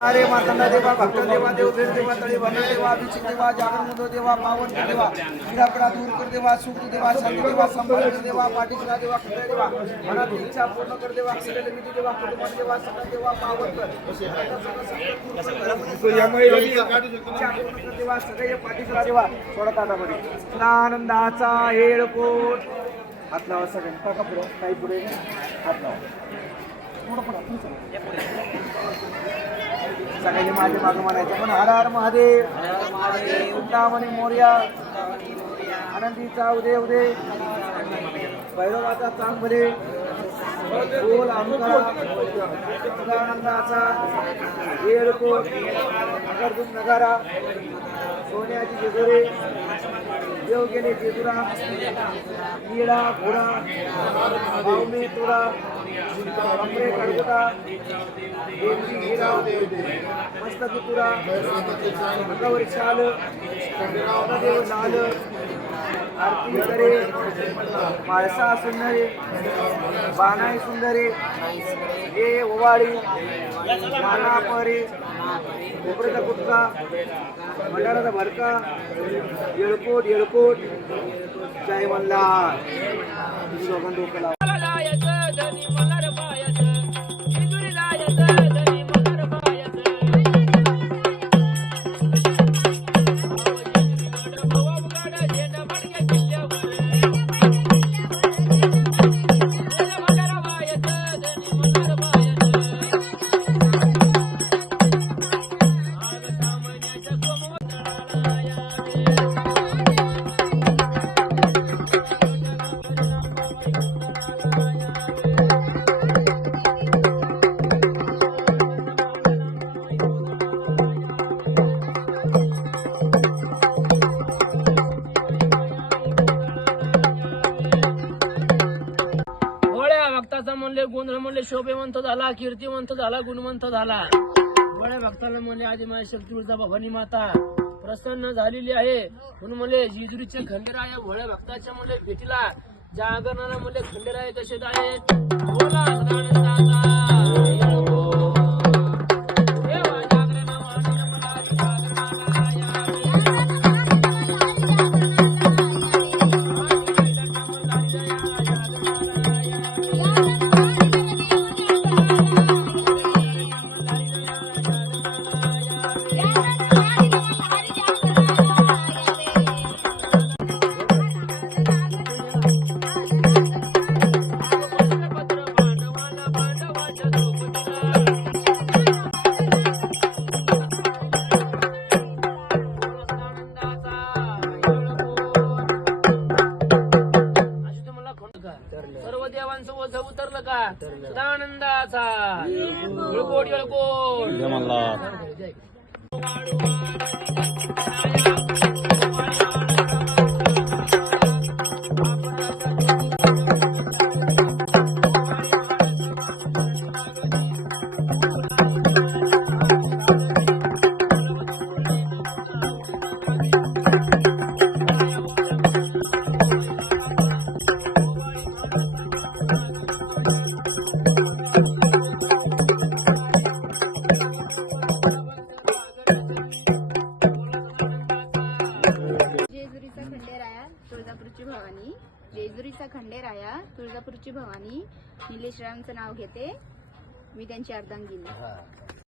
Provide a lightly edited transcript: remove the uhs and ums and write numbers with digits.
अरे मातंडा देवा भक्त देवा देव भेट देवा तळी भंडार देवा अभिषेक देवा जागर मुदो देवा पावन देवा निराकरा दूर कर देवा सुख देवा शांती देवा संभाळ देवा पाठीचा देवा खंड देवा मनात इच्छा पूर्ण कर देवा केलेले विधी देवा कुटुंब देवा सकल देवा पावन कर देवा सगळे पाठीचा देवा सोडा ताटामध्ये आनंदाचा हेळकोट हात लावा सगळ्यांनी टाका पुढे काही पुढे हात लावा सगळ्यांनी माझे मागं म्हणायचं पण हर हर महादेव उट्टामणी मोर्या आनंदीचा उदय उदय भैरवाचा चांगले बोल आमचा सदानंदाचा येळकोट नगरदूत नगारा सोन्याची जेजुरी देव गेले जेजुरा कीडा घोडा भावमे तुरा कमरे कडगोटा देवी हिरा मस्तकी तुरा अंगावर शाल देव लाल आरती करे माळसा सुंदरे बाणाई सुंदरे हे ओवाळी माना परे कोपऱ्याचा गुटका भंडाराचा भरका येळकोट येळकोट जय मल्हार दोघां डोकं लावा भक्ताचा म्हणले गोंधळ म्हणले शोभेवंत झाला कीर्तिवंत झाला गुणवंत झाला बड्या भक्ताला म्हणले आधी माझ्या शक्ती ऊर्जा भवानी माता प्रसन्न झालेली आहे म्हणून म्हणले जेजुरीचे खंडेराय भोळ्या भक्ताच्या म्हणले भेटीला जागरणाला म्हणले खंडेराय कसे आहेत बोला सदानंदाचा सर्व देवांचं ओझ उतरलं का सदानंदाचा येळकोट येळकोट जय मल्हार जेजुरीचा खंडेराया तुळजापूरची भवानी निलेश रावांचं नाव घेते मी त्यांची अर्धांगिनी